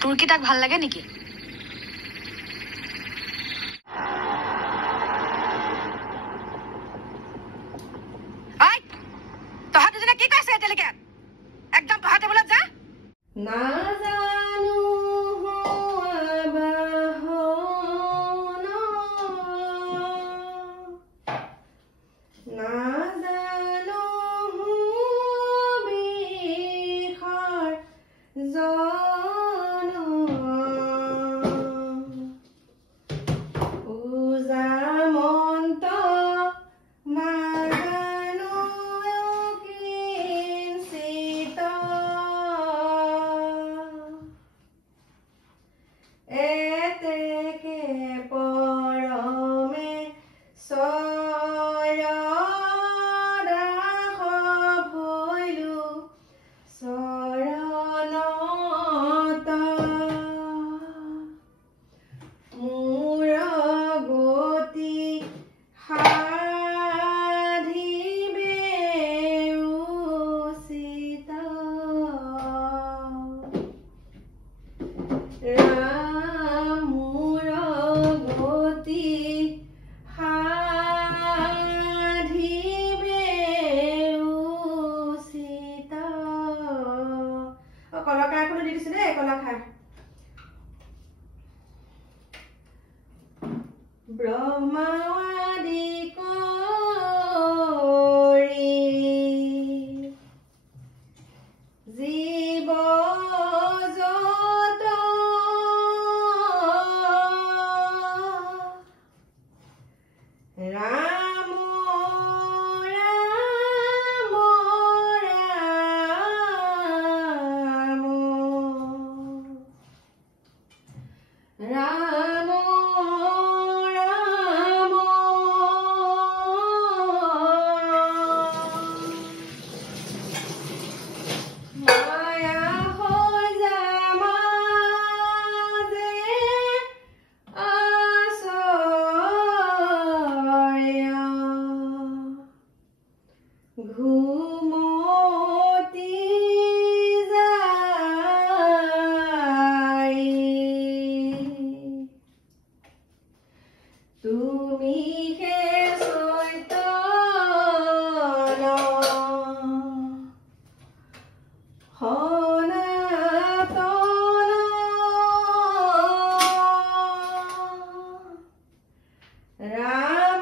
তোৰ কি তাক ভাল লাগে নেকি? তহঁত দুজনে কি কৈছে এতিয়ালৈকে? একদম পঢ়া টেবুলত যা। নাজানো ব্ৰহ্মাদি কৰি জীৱ যত ৰাম ৰাম ৰাম ৰাম ঘুমতি যায় তুমি হে চৈতন্য সনাতন ৰাম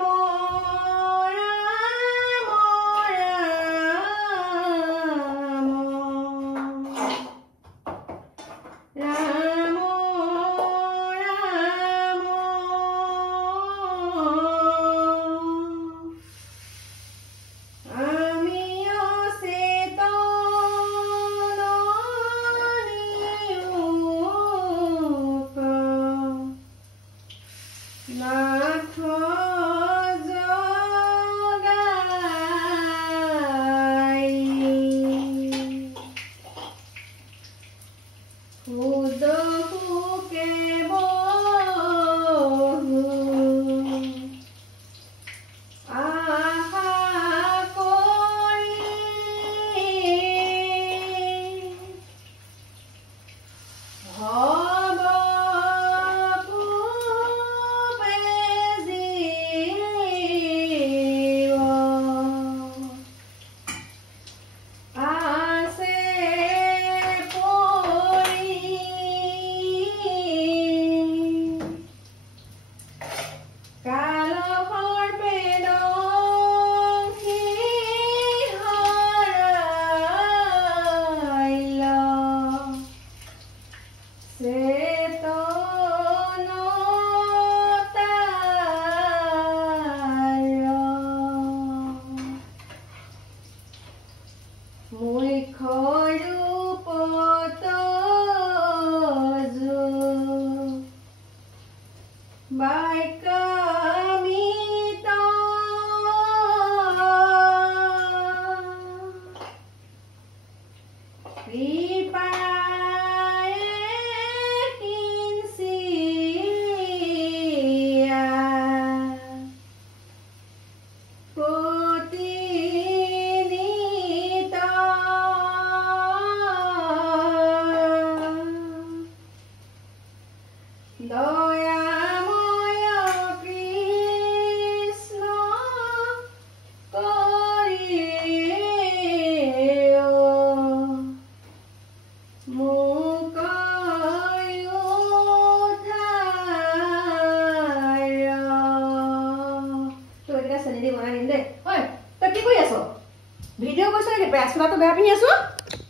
বেচলাটো বেয়া পিন্ধি আছো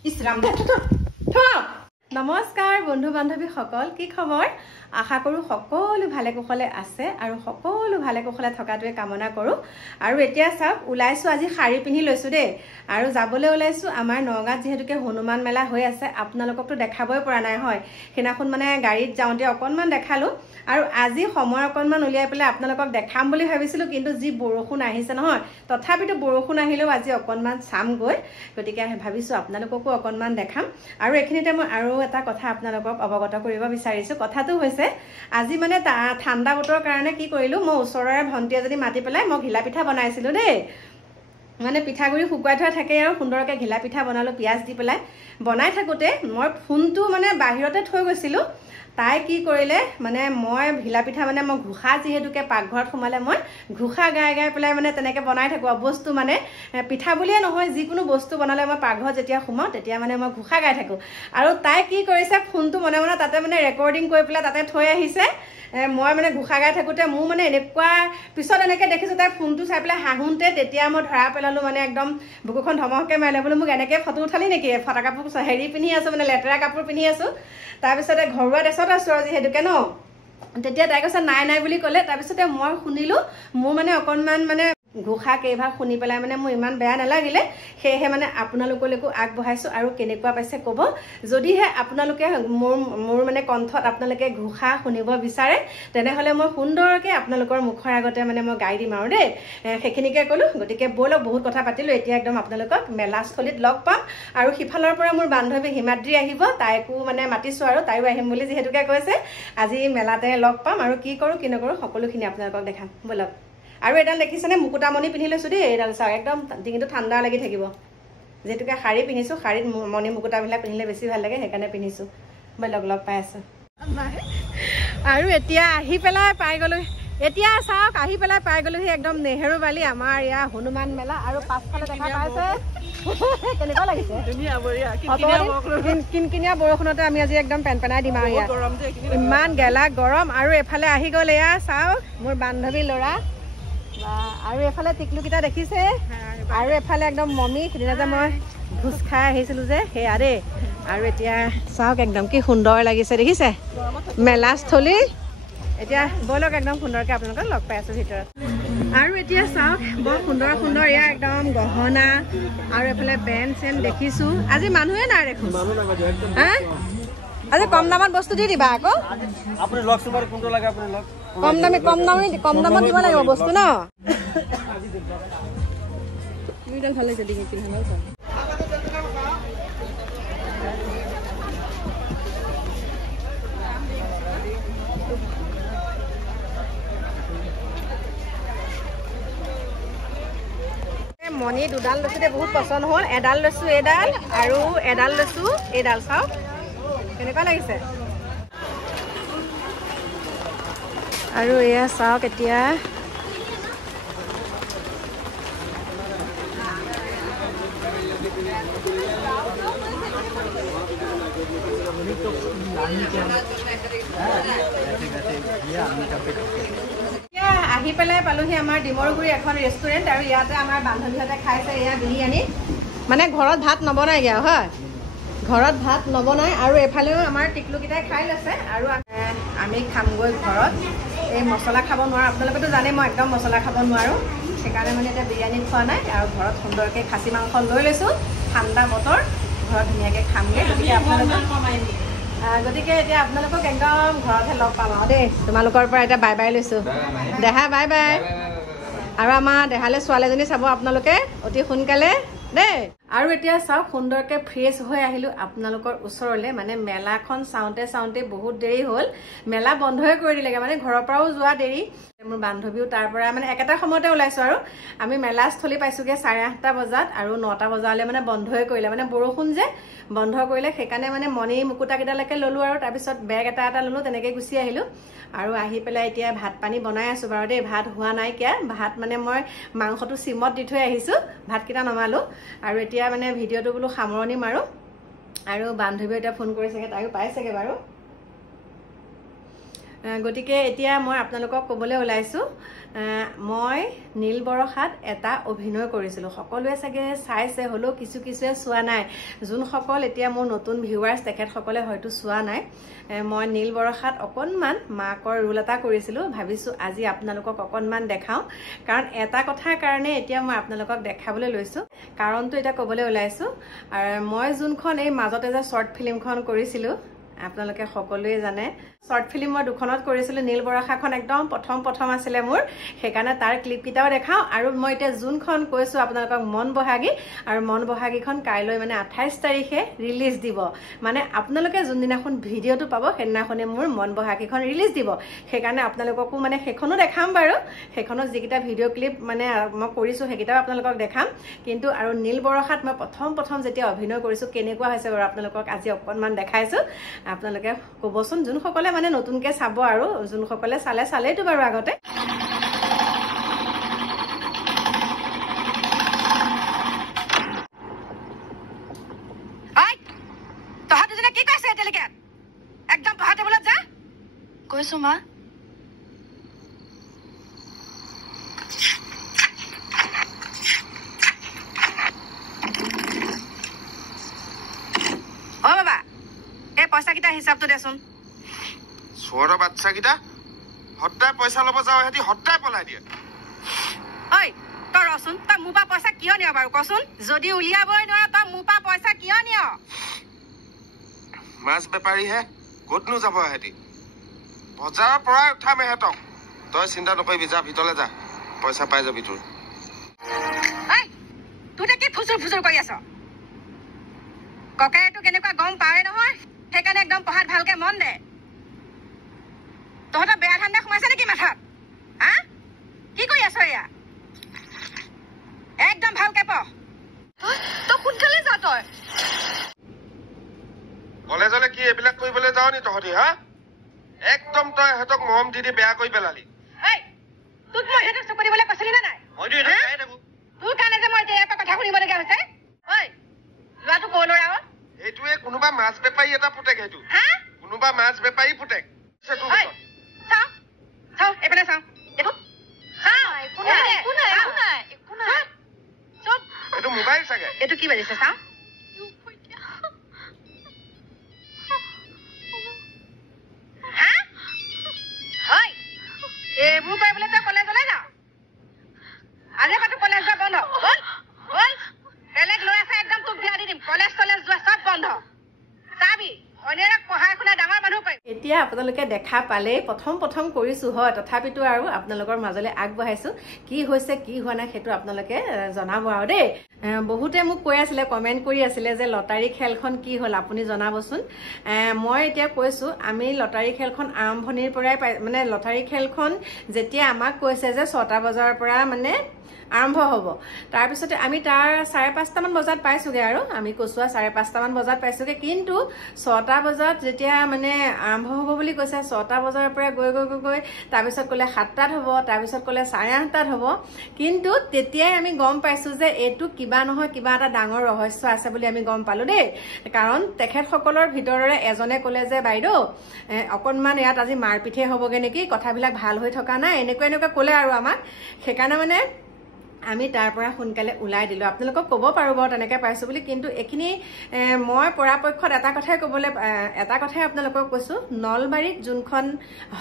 ইছৰাম দে নমস্কাৰ বন্ধু বান্ধৱী সকল কি খবৰ আশা কৰো সকলো ভালে কুশলে আছে আৰু সকলো ভালে কুশলে থকাটোৱে কামনা কৰো আৰু এতিয়া চাওক ওলাইছো আজি শাৰী পিন্ধি লৈছো দে আৰু যাবলৈ ওলাইছো আমাৰ নগাঁৱত যেহেতুকে হনুমান মেলা হৈ আছে আপোনালোককতো দেখাবই পৰা নাই হয় কিনাখন মানে গাড়ীত যাওঁতে অকনমান দেখালো আৰু আজি সময় অকনমান উলিয়াই পেলাই আপোনালোকক দেখাম বুলি ভাবিছিলো কিন্তু যি বৰষুণ আহিছে নহয় তথাপিতো বৰষুণ আহিলেও আজি অকনমান চাম গৈ গতিকে ভাবিছো আপোনালোককো অকনমান দেখাম আৰু এখিনিতে মই আৰু এটা কথা আপোনালোকক অৱগত কৰিব বিচাৰিছো কথাটো হৈছে আজি মানে ঠাণ্ডা বতৰৰ কাৰণে কি কৰিলো মই ওচৰৰে ভণ্টি এজনী মাতি পেলাই মই ঘিলা পিঠা বনাইছিলো দেই মানে পিঠাগুৰি শুকুৱাই থোৱা থাকে আৰু সুন্দৰকৈ ঘিলা পিঠা বনালো পিয়াজ দি পেলাই বনাই থাকোতে মই ফোনটো মানে বাহিৰতে থৈ গৈছিলো তাই কি কৰিলে মানে মই ঘিলা পিঠা মানে মই ঘোষা যিহেতুকে পাকঘৰত সোমালে মই ঘোষা গাই গাই পেলাই মানে তেনেকৈ বনাই থাকোঁ বস্তু মানে পিঠা বুলিয়ে নহয় যিকোনো বস্তু বনালে মই পাকঘৰত যেতিয়া সোমাওঁ তেতিয়া মানে মই ঘোষা গাই থাকোঁ আৰু তাই কি কৰিছে ফোনটো মনে মনে তাতে মানে ৰেকৰ্ডিং কৰি পেলাই তাতে থৈ আহিছে মই মানে ঘোষা গাই থাকোঁতে মোৰ মানে এনেকুৱা পিছত এনেকৈ দেখিছোঁ তাই ফোনটো চাই পেলাই হাঁহোঁতে তেতিয়া মই ধৰা পেলালোঁ মানে একদম বুকুখন ধমককৈ মাৰিলে বোলো মোক এনেকৈ ফটো উঠালি নেকি ফটা কাপোৰ হেৰি পিন্ধি আছোঁ মানে লেতেৰা কাপোৰ পিন্ধি আছোঁ তাৰপিছতে ঘৰুৱা ড্ৰেছত আছোঁ আৰু যিহেতুকে ন তেতিয়া তাই কৈছে নাই নাই বুলি ক'লে তাৰপিছতে মই শুনিলোঁ মোৰ মানে অকণমান মানে ঘোষা কেইভাগ শুনি পেলাই মানে মোৰ ইমান বেয়া নালাগিলে সেয়েহে মানে আপোনালোকলৈকো আগবঢ়াইছোঁ আৰু কেনেকুৱা পাইছে ক'ব যদিহে আপোনালোকে মোৰ মানে কণ্ঠত আপোনালোকে ঘোষা শুনিব বিচাৰে তেনেহ'লে মই সুন্দৰকৈ আপোনালোকৰ মুখৰ আগতে মানে মই গাই দিম আৰু দেই সেইখিনিকে ক'লোঁ গতিকে ব'লক বহুত কথা পাতিলোঁ এতিয়া একদম আপোনালোকক মেলাস্থলীত লগ পাম আৰু সিফালৰ পৰা মোৰ বান্ধৱী হিমাদ্ৰী আহিব তাইকো মানে মাতিছোঁ আৰু তাইও আহিম বুলি যিহেতুকে কৈছে আজি মেলাতে লগ পাম আৰু কি কৰোঁ কি নকৰোঁ সকলোখিনি আপোনালোকক দেখাম ব'লক আৰু এডাল দেখিছেনে মুকুতামণি পিন্ধি লৈছোঁ দেই এইডাল চাওক একদম ডিঙিটো ঠাণ্ডা লাগি থাকিব যিহেতুকে শাৰী পিন্ধিছোঁ শাৰীত মণি মুকুতাবিলাক পিন্ধিলে বেছি ভাল লাগে সেইকাৰণে পিন্ধিছোঁ মই লগ পাই আছোঁ আৰু এতিয়া আহি পেলাই পাই গ'লোঁ এতিয়া চাওক আহি পেলাই পাই গ'লোহি একদম নেহেৰুবালি আমাৰ ইয়াৰ হনুমান মেলা আৰু পাছফালে দেখা পাইছে কেনেকুৱা লাগিছে কিনকিনীয়া বৰষুণতে আমি আজি একদম পেনপেনাই দিম আৰু ইয়াত ইমান গেলা গৰম আৰু এফালে আহি গ'ল এয়া চাওক মোৰ বান্ধৱী ল'ৰা আৰু এফালে টিকলুকেইটা দেখিছে আৰু এফালে একদম মমি সিদিনা যে মই ভোজ খাই আহিছিলোঁ যে সেয়া দেই আৰু এতিয়া চাওক একদম কি সুন্দৰ লাগিছে দেখিছে মেলাস্থলী এতিয়া ব'লক একদম সুন্দৰকৈ আপোনালোকক লগ পাই আছোঁ ভিতৰত আৰু এতিয়া চাওক বৰ সুন্দৰ সুন্দৰ এয়া একদম গহনা আৰু এফালে বেন চেন দেখিছোঁ আজি মানুহে নাই দেখোন হা আজি কম দামত বস্তু দি দিবা আকৌ কম দামত দিব লাগিব বস্তু ন ভাল লাগিছে ডিঙি পিন্ধা মণি দুডাল লৈছোঁ দে বহুত পচন্দ হ'ল এডাল লৈছোঁ এইডাল আৰু এডাল লৈছোঁ এইডাল চাওক কেনেকুৱা লাগিছে আৰু এয়া চাওক এতিয়া আহি পেলাই পালোহি আমাৰ ডিমৰগুৰি এখন ৰেষ্টুৰেণ্ট আৰু ইয়াতে আমাৰ বান্ধৱীহঁতে খাইছে এয়া বিৰিয়ানী মানে ঘৰত ভাত নবনাইগৈ হয় ঘৰত ভাত নবনাই আৰু এফালেও আমাৰ টিকলুকেইটাই খাই লৈছে আৰু আমি খামগৈ ঘৰত এই মছলা খাব নোৱাৰোঁ আপোনালোকেতো জানে মই একদম মছলা খাব নোৱাৰোঁ সেইকাৰণে মানে এতিয়া বিৰিয়ানী খোৱা নাই আৰু ঘৰত সুন্দৰকৈ খাচী মাংস লৈ লৈছোঁ ঠাণ্ডা বতৰ ঘৰত ধুনীয়াকৈ খামগৈ গতিকে এতিয়া আপোনালোকক একদম ঘৰতহে লগ পাম আৰু দেই তোমালোকৰ পৰা এতিয়া বাই বাই লৈছোঁ দেহা বাই বাই আৰু আমাৰ দেহালৈ ছোৱালীজনী চাব আপোনালোকে অতি সোনকালে দেই আৰু এতিয়া চাওক সুন্দৰকৈ ফ্ৰেছ হৈ আহিলোঁ আপোনালোকৰ ওচৰলৈ মানে মেলাখন চাওঁতে বহুত দেৰি হ'ল মেলা বন্ধই কৰি দিলেগৈ মানে ঘৰৰ পৰাও যোৱা দেৰি মোৰ বান্ধৱীও তাৰ পৰা মানে একেটা সময়তে ওলাইছোঁ আৰু আমি মেলাস্থলী পাইছোঁগৈ 8:30 বজাত আৰু 9টা বজালৈ মানে বন্ধই কৰিলে মানে বৰষুণ যে বন্ধ কৰিলে সেইকাৰণে মানে মণি মুকুতাকেইডালৈকে ল'লোঁ আৰু তাৰপিছত বেগ এটা ল'লোঁ তেনেকৈ গুচি আহিলোঁ আৰু আহি পেলাই এতিয়া ভাত পানী বনাই আছোঁ বাৰু দেই ভাত হোৱা নাইকিয়া ভাত মানে মই মাংসটো চিমত দি থৈ আহিছোঁ ভাতকেইটা নমালোঁ আৰু এতিয়া মানে ভিডিঅ'টো বোলো সামৰণি মাৰোঁ আৰু বান্ধৱীয়ে এতিয়া ফোন কৰিছেগৈ তাইও পাইছেগৈ বাৰু গতিকে এতিয়া মই আপোনালোকক ক'বলৈ ওলাইছোঁ মই নীল বৰষাত এটা অভিনয় কৰিছিলোঁ। সকলোৱে চাগে চাইছে, হ'লেও কিছুৱে চোৱা নাই। যোনসকল এতিয়া মোৰ নতুন ভিউৱাৰ্ছ তেখেতসকলে হয়তো চোৱা নাই। মই নীল বৰষাত অকণমান মাকৰ ৰোল এটা কৰিছিলোঁ। ভাবিছোঁ আজি আপোনালোকক অকণমান দেখাওঁ, কাৰণ এটা কথাৰ কাৰণে এতিয়া মই আপোনালোকক দেখাবলৈ লৈছোঁ। কাৰণটো এতিয়া ক'বলৈ ওলাইছোঁ। আৰু মই যোনখন এই মাজতে যে শ্বৰ্ট ফিল্মখন কৰিছিলোঁ, আপোনালোকে সকলোৱে জানে শ্বৰ্ট ফিল্ম মই দুখনত কৰিছিলোঁ। নীল বৰষাখন একদম প্ৰথম আছিলে মোৰ, সেইকাৰণে তাৰ ক্লিপকেইটাও দেখাওঁ। আৰু মই এতিয়া যোনখন কৈছোঁ আপোনালোকক মন বহাগী, আৰু মন বহাগীখন কাইলৈ মানে 28 তাৰিখে ৰিলিজ দিব। মানে আপোনালোকে যোনদিনাখন ভিডিঅ'টো পাব সেইদিনাখনে মোৰ মন বহাগীখন ৰিলিজ দিব। সেইকাৰণে আপোনালোককো মানে সেইখনো দেখাম বাৰু। সেইখনত যিকেইটা ভিডিঅ' ক্লিপ মানে মই কৰিছোঁ সেইকেইটাও আপোনালোকক দেখাম। কিন্তু আৰু নীল বৰষাত মই প্ৰথম যেতিয়া অভিনয় কৰিছোঁ কেনেকুৱা হৈছে বাৰু আপোনালোকক আজি অকণমান দেখাইছোঁ। আপোনালোকে ক'বচোন, যোনসকলে মানে নতুনকৈ চাব, আৰু যোনসকলে চালেইতো বাৰু আগতে। তহঁত দুজনে কি কৈছে এতিয়ালৈকে? একদম পঢ়া টেবুলত যা। কৈছো মা। অ বাবা, এই পইচাকেইটা হিচাপটো দেচোন। চোৰৰ বাচ্চাকেইটা সদায় পইচা ল'ব যাওঁ, সিহঁতি সদায় পলাই দিয়ে। ঐ তই ৰচোন, তই মোৰ পৰা পইচা কিয় নিয় বাৰু কচোন? যদি উলিয়াবই নোৱাৰ তই মোৰ পৰা পইচা কিয় নিয়? মাছ বেপাৰীহে, ক'তনো যাব সিহঁতি? বজাৰৰ পৰাই উঠাম এহেঁতক। তই চিন্তা নকৰিবি, যা ভিতৰলৈ যা, পইচা পাই যাবি তোৰ। ঐ তোৰ কি ফুচুৰ কৰি আছ? ককায়েতো কেনেকুৱা গম পাৱে নহয়, সেইকাৰণে একদম পঢ়াত ভালকে মন দে। তহঁতৰ বেয়া ধান্দা সোমাইছে নেকি মাথাত? হা, কি কৰি আছ এয়া? একদম ভালকে পঢ়। তই সোনকালে যা। তই কলেজলৈ কি এইবিলাক কৰিবলৈ যাওঁ নি তহঁতি? হা, একদম তই ইহঁতক মৰম দি বেয়া কৰি পেলালি। তোক মই ইহঁতক চকু দিবলৈ কৈছিলি নে নাই? তোৰ কাৰণে যে মই এতিয়া ইয়াৰ পৰা কথা শুনিবলগীয়া হৈছে। ঐ ল'ৰাটো কৰ ল'ৰা? এইটোৱে কোনোবা মাছ বেপাৰী এটা পুতেক, সেইটো কোনোবা মাছ বেপাৰী পুতেক। চাওঁ এইফালে চাওঁ, দেখোন এইটো মোবাইল চাগে। এইটো কি বাজিছে চাওঁ। এইবোৰ কৰিবলৈ তই কলেজলৈ যাওঁ? আজিৰ পৰা তোৰ কলেজ যোৱা বন্ধ। বেলেগ লৈ আছে একদম তোক বিয়া দি দিম। কলেজ যোৱা চব বন্ধ। চাবি অন্যক পঢ়াই শুনাই ডাঙৰ মানুহ কৰিম। এতিয়া আপোনালোকে দেখা পালেই প্ৰথম কৰিছোঁ হয়, তথাপিতো আৰু আপোনালোকৰ মাজলৈ আগবঢ়াইছোঁ। কি হৈছে কি হোৱা নাই সেইটো আপোনালোকে জনাব আৰু দেই। বহুতে মোক কৈ আছিলে, কমেণ্ট কৰি আছিলে যে লটাৰী খেলখন কি হ'ল আপুনি জনাবচোন। মই এতিয়া কৈছোঁ, আমি লটাৰী খেলখন আৰম্ভণিৰ পৰাই মানে লটাৰী খেলখন যেতিয়া আমাক কৈছে যে 6টা বজাৰ পৰা মানে আৰম্ভ হ'ব, তাৰপিছতে আমি তাৰ 5:30মান বজাত পাইছোঁগৈ। আৰু আমি কচুৱা 5:30মান বজাত পাইছোঁগৈ। কিন্তু 6টা বজাত যেতিয়া মানে আৰম্ভ হ'ব বুলি কৈছে, 6টা বজাৰ পৰা গৈ তাৰপিছত ক'লে 7টাত হ'ব, তাৰপিছত ক'লে 8:30টাত হ'ব। কিন্তু তেতিয়াই আমি গম পাইছোঁ যে এইটো কিবা নহয় কিবা এটা ডাঙৰ ৰহস্য আছে বুলি আমি গম পালোঁ দেই। কাৰণ তেখেতসকলৰ ভিতৰৰে এজনে ক'লে যে বাইদেউ অকণমান ইয়াত আজি মাৰপিঠে হ'বগৈ নেকি, কথাবিলাক ভাল হৈ থকা নাই, এনেকুৱা ক'লে আৰু আমাক। সেইকাৰণে মানে আমি তাৰ পৰা সোনকালে ওলাই দিলোঁ। আপোনালোকক ক'ব পাৰোঁ বাৰু তেনেকৈ পাইছোঁ বুলি, কিন্তু এইখিনি মই পৰাপক্ষত এটা কথাই আপোনালোকক কৈছোঁ, নলবাৰীত যোনখন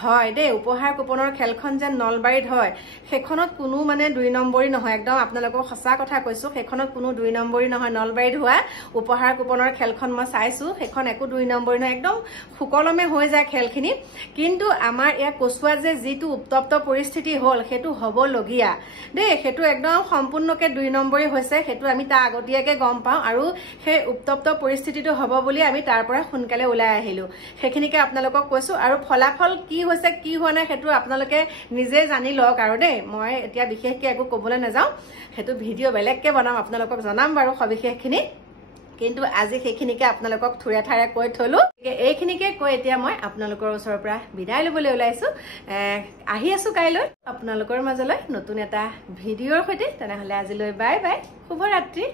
হয় দেই উপহাৰ কুপনৰ খেলখন যে নলবাৰীত হয়, সেইখনত কোনো মানে 2 নম্বৰী নহয়। একদম আপোনালোকক সঁচা কথা কৈছোঁ, সেইখনত কোনো 2 নম্বৰী নহয়। নলবাৰীত হোৱা উপহাৰ কুপনৰ খেলখন মই চাইছোঁ, সেইখন একো 2 নম্বৰী নহয়, একদম সুকলমে হৈ যায় খেলখিনি। কিন্তু আমাৰ ইয়াত কচুৱাত যে যিটো উত্তপ্ত পৰিস্থিতি হ'ল সেইটো হ'বলগীয়া দেই, সেইটো একদম সম্পূৰ্ণকে 2 নম্বৰী হৈছে। সেইটো আমি তাৰ আগতীয়াকে গম পাওঁ, আৰু সেই উত্তপ্ত পৰিস্থিতিটো হ'ব বুলি আমি তাৰ পৰা সোনকালে ওলাই আহিলোঁ। সেইখিনিকে আপোনালোকক কৈছোঁ। আৰু ফলাফল কি হৈছে কি হোৱা নাই সেইটো আপোনালোকে নিজে জানি লওক আৰু দেই। মই এতিয়া বিশেষকৈ একো ক'বলৈ নাযাওঁ, সেইটো ভিডিঅ' বেলেগকৈ বনাম, আপোনালোকক জনাম বাৰু সবিশেষখিনি। কিন্তু আজি সেইখিনিকে আপোনালোকক থুৰে ঠাৰে কৈ থলোঁ। এইখিনিকে কৈ এতিয়া মই আপোনালোকৰ ওচৰৰ পৰা বিদায় ল'বলৈ ওলাইছোঁ। আহি আছোঁ কাইলৈ আপোনালোকৰ মাজলৈ নতুন এটা ভিডিঅ'ৰ সৈতে। তেনেহ'লে আজিলৈ বাই বাই, শুভৰাত্ৰি।